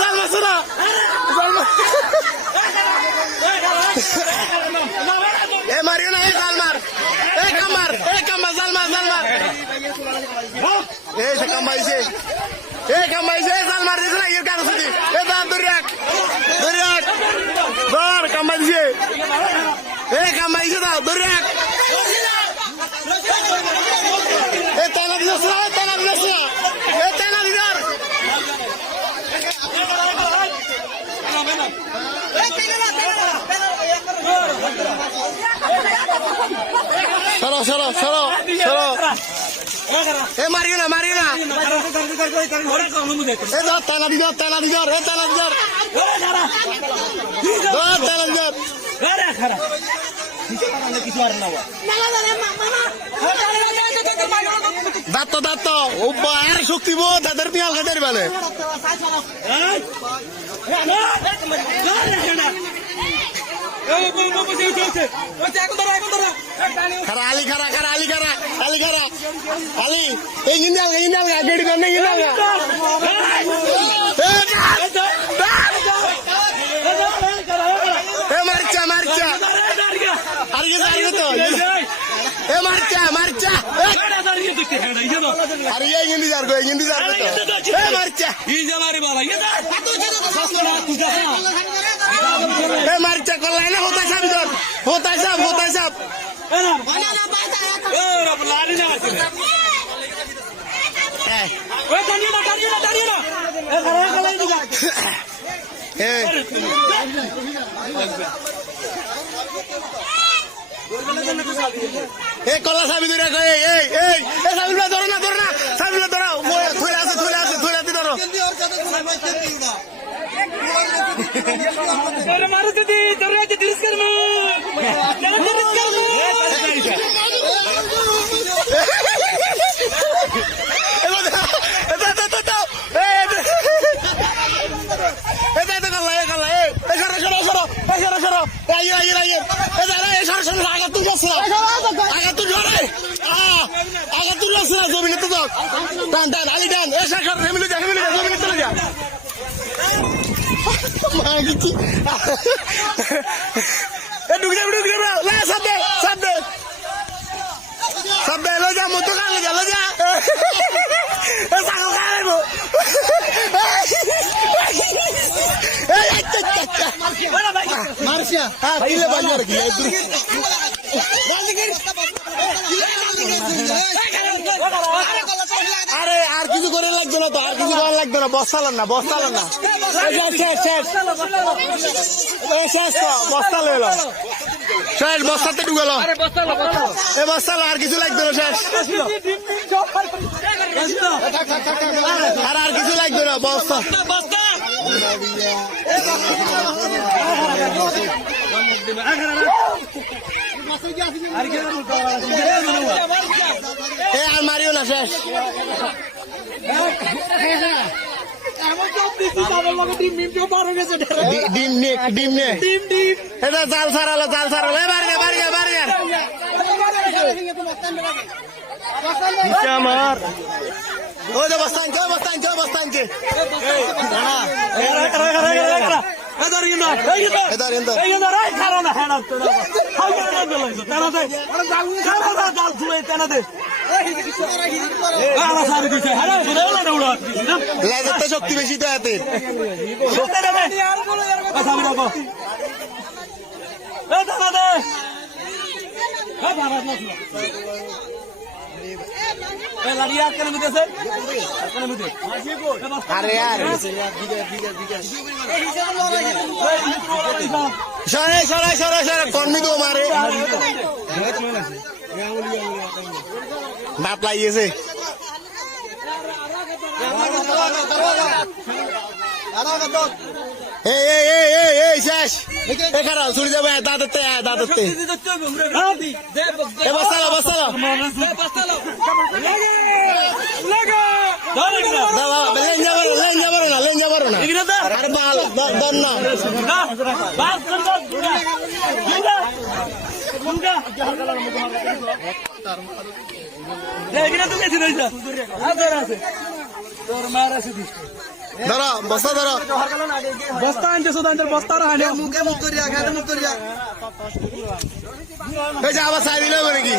জালমার শোনা এ মারিও না, এ জালমার, এ কামার, জালমার এই সে কামাইছে, জালমার দিয়েছে না এর কাছে এ দাঁত ধরে রাখ ধর কামাই দিছে, এ কামাইছে দাও ধরে রাখ এ টানা দিস না, এ টানা দিদার সরো এ মারিও না এ ধর টানা দিদার এ টানা দিদার ধর টানা দিদার দাঁত ও আর শক্তি বো তাদের পিয়াল খাদের বেলে আলি এই ইন্দাল গেড়ি না ইন্দাল মারচা আর তো এ মারচা আরে এই ইন্দিজার তো এ মারচা এ মারচা কলাই না হোতাই সাব এ কলা সাবি ধরে এই সাবিলা ধরো না সাবিলা ধরো থইলে আছে ধরো মারুতি দি ধরে আছে দিস করমু জমিনে তো টান আলি টান ফ্যামিলি যা জমিনে চলে যা ঢুকে সাবদে লো যা মতো কালে যা সাগো খাইবো মারছিয়া দিলে বাজার কি আরে আর কিছু করে লাগবে না তো, আর কিছু করার লাগবে না, বস্তালাম না শেষ বস্তা লইল শেষ বস্তাতে ঢুকালো এ বস্তালো আর কিছু লাগবে না শেষ আর কিছু লাগবে না বস্তা এ আর মারিও না শেষ ডিম নে এটা জাল ছাড়ালো বাড়ি আমার ওই যে বস্তানছে শক্তি বেশি তো হাতে আরে यार সরে কর্মী তো মারে বাপ লাগিয়েছে এই শেষ এখানে ছুটি যাবে দাঁড়াতে বস্তালো লেন যাবো না আরে ভালো দর না ধরো বস্তা ধরো বস্তা আনছে শুধু আনছে বস্তা রাখা মুখে মুখ করিয়া খাতে মুখ করিয়া এই যে আবার চাই দিলে হবে নাকি